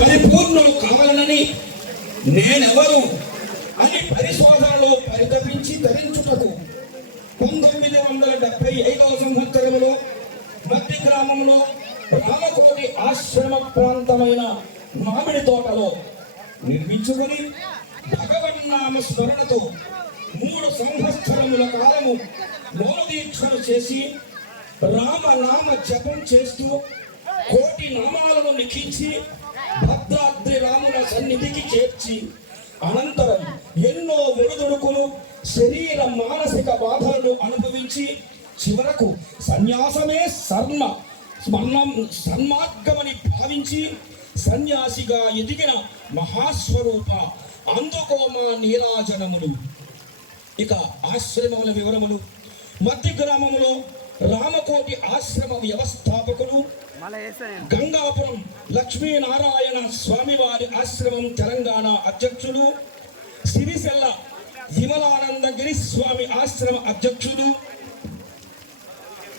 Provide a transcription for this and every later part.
పరిపూర్ణులు కావాలని నేనెవరు అని పరిశోధనలో పరితపించి ధరించుటకు 1975వ సంవత్సరంలో మధ్య గ్రామంలో రామకోటి ఆశ్రమ ప్రాంతమైన మామిడి తోటలో నిర్మించుకొని భగవన్నామ స్మరణతో 3 సంవత్సరముల కాలము మౌనదీక్షను చేసి రామనామ జపం చేస్తూ కోటి నామాలను లిఖించి భద్రాద్రి రాముల సన్నిధికి చేర్చి అనంతరం ఎన్నో ఒడిదుడుకులు శరీర మానసిక బాధలను అనుభవించి చివరకు సన్యాసమే సన్మార్గమని భావించి సన్యాసిగా ఎదిగిన మహాస్వరూప అందుకోమా నీరాజనములు. ఇక ఆశ్రమముల వివరములు. మధ్య గ్రామములో రామకోటి ఆశ్రమ వ్యవస్థాపకులు గంగాపురం లక్ష్మీనారాయణ స్వామివారి ఆశ్రమం తెలంగాణ అధ్యక్షులు, సిరిసెల్ల విమలానందగిరి స్వామి ఆశ్రమ అధ్యక్షులు,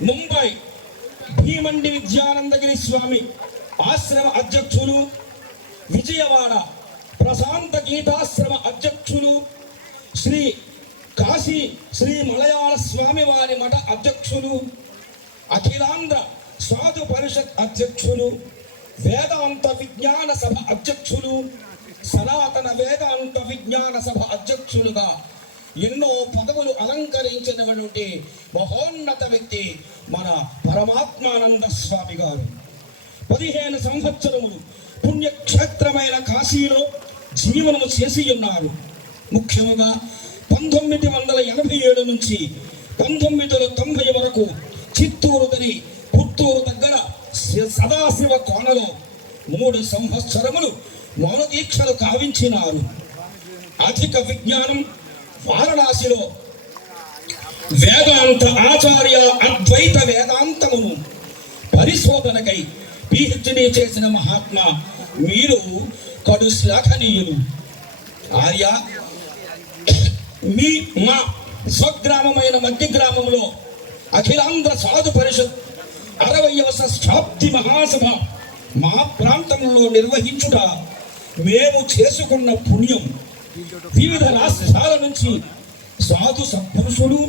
ముంబై భీమండి విద్యానందగిరి స్వామి ఆశ్రమ అధ్యక్షులు, విజయవాడ ప్రశాంత గీతాశ్రమ అధ్యక్షులు, శ్రీ కాశీ శ్రీ మలయాళ స్వామి వారి మఠ అధ్యక్షులు, అఖిలాంధ్ర సాధు పరిషత్ అధ్యక్షులు, వేదాంత విజ్ఞాన సభ అధ్యక్షులు, సనాతన వేదాంత విజ్ఞాన సభ అధ్యక్షులుగా ఎన్నో పదవులు అలంకరించినటువంటి మహోన్నత వ్యక్తి మన పరమాత్మానంద స్వామి గారు. 15 సంవత్సరములు పుణ్యక్షేత్రమైన కాశీలో జీవనము చేసి ఉన్నారు. ముఖ్యముగా 1987 నుంచి 1990 వరకు చిత్తూరుదని పుత్తూరు దగ్గర సదాశివ కోనలో 3 సంవత్సరములు మౌన దీక్షలు కావించినారు. అధిక విజ్ఞానం వారణాసిలో వేదాంత ఆచార్య అద్వైత వేదాంతమును పరిశోధనకై పిహెచ్డి చేసిన మహాత్మా మీరు కడు శ్లాఘనీయులు. ఆర్య మా స్వగ్రామమైన మధ్య గ్రామంలో అఖిలాంధ్ర సాధు పరిషత్ 60వ శతాబ్ది మహాసభ మా ప్రాంతంలో నిర్వహించుట మేము చేసుకున్న పుణ్యం. వివిధ రాష్ట్రాల నుంచి సాధు సత్పురుషులు,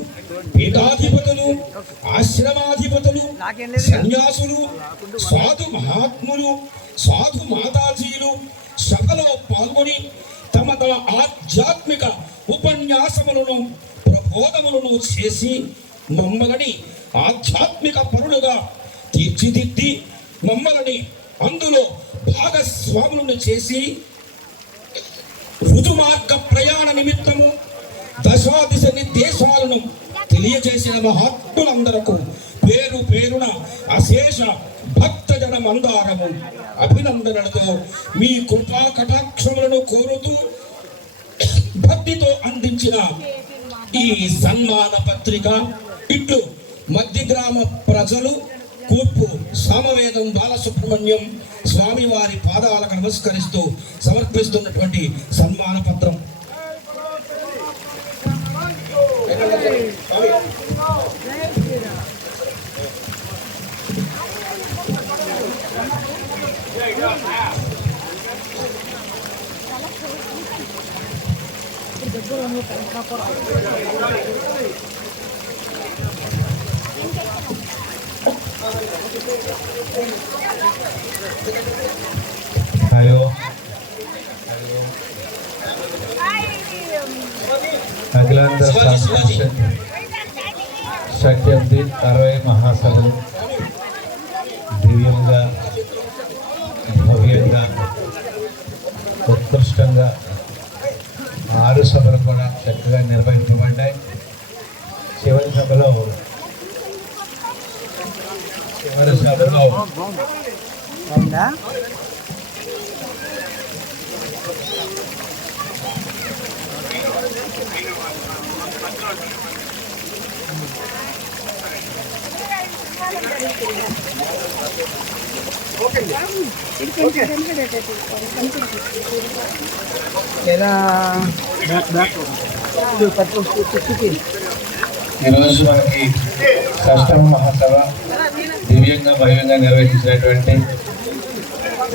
పీఠాధిపతులు, ఆశ్రమాధిపతులు, సన్యాసులు, సాధు మహాత్ములు, సాధు మాతాజీలు సభలో పాల్గొని తమ తమ ఆధ్యాత్మిక ఉపన్యాసములను ప్రబోధములను చేసి మమ్మల్ని ఆధ్యాత్మిక పరులుగా తీర్చిదిద్ది మమ్మల్ని అందులో భాగస్వాములను చేసి రుజుమార్గ ప్రయాణ నిమిత్తము దశాదిశ నిర్దేశాలను తెలియజేసిన మహాత్ములందరకు పేరు పేరున అశేష భక్తజన మందారము అభినందనలతో మీ కృపా కటాక్షములను కోరుతూ భక్తితో అందించిన ఈ సన్మాన పత్రిక ఇట్లు మధ్య గ్రామ ప్రజలు కూర్పు సామవేదం బాలసుబ్రహ్మణ్యం స్వామివారి పాదాలకు నమస్కరిస్తూ సమర్పిస్తున్నటువంటి సన్మాన పత్రం. హలో అఖిలాంధ్ర శతాబ్ది 60 మహాసభలు దివ్యంగా భవ్యంగా ఉత్కృష్టంగా 6 సభలు కూడా చక్కగా నిర్వహించబడ్డాయి. చివరి సభలో ఈరోజు మనకి షష్టమ మహాసభ దివ్యంగా భవ్యంగా నిర్వహించినటువంటి